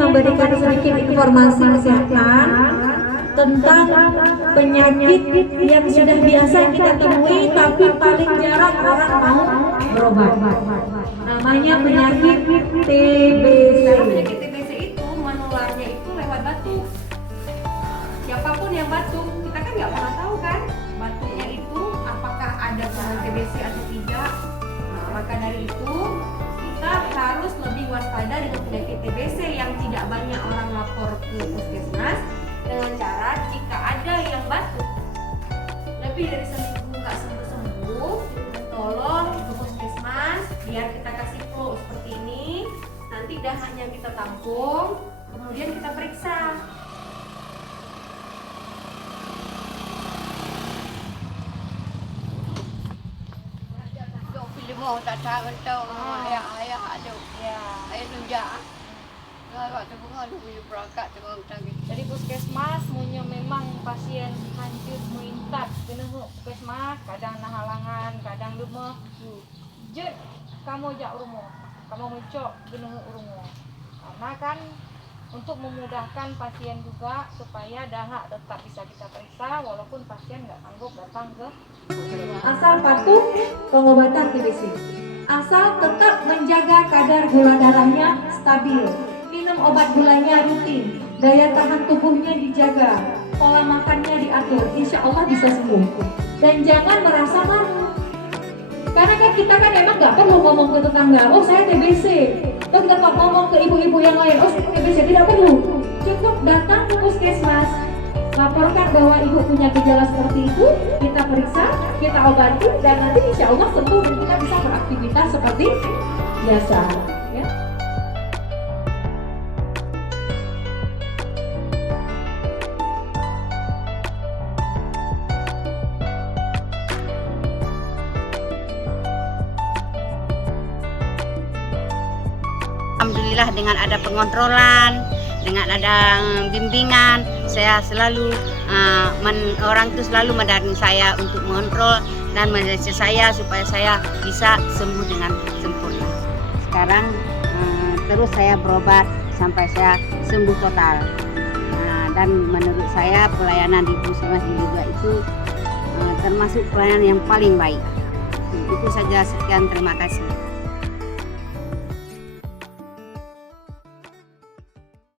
memberikan sedikit informasi kesehatan tentang penyakit yang sudah biasa kita temui tapi paling jarang orang mau berobat. Namanya penyakit TBC. Penyakit TBC itu menularnya itu lewat batuk. Siapapun yang batuk, kita kan nggak pernah tahu kan batuknya itu apakah ada kuman TBC atau tidak. Nah, maka dari itu kita harus lebih waspada dengan penyakit TBC yang tidak banyak orang lapor ke puskesmas dengan cara jika ada yang batuk lebih dari seminggu nggak sembuh-sembuh, tolong ke puskesmas biar kita kasih flow seperti ini. Nanti dahannya kita tampung, kemudian kita periksa. Mau tak tahu ayah ada ayah tunjuk waktu bunga dulu berangkat dengan tanggi. Jadi puskesmas punya memang pasien hancur muintat kena puskesmas kadang nah halangan kadang lemah. Jet kamu jak rumah kamu mencok kena rumah karena kan untuk memudahkan pasien juga supaya dahak tetap bisa kita periksa walaupun pasien nggak sanggup datang ke Asal patuh pengobatan TBC. Asal tetap menjaga kadar gula darahnya stabil. Minum obat gulanya rutin. Daya tahan tubuhnya dijaga. Pola makannya diatur. Insya Allah bisa sembuh. Dan jangan merasa malu. Karena kan kita kan emang nggak perlu ngomong ke tetangga, oh saya TBC. Terus kita ngomong ke ibu-ibu yang lain, oh saya TBC. Tidak perlu. Cukup datang ke puskesmas. Laporkan bahwa ibu punya gejala seperti itu, kita periksa, kita obati, dan nanti insya Allah sembuh dan kita bisa beraktivitas seperti biasa. Ya. Alhamdulillah dengan ada pengontrolan, dengan ada bimbingan, saya selalu orang itu selalu mendaring saya untuk mengontrol dan mendeteksi saya supaya saya bisa sembuh dengan sempurna. Sekarang terus saya berobat sampai saya sembuh total. Dan menurut saya pelayanan di puskesmas juga itu termasuk pelayanan yang paling baik. Itu saja, sekian, terima kasih.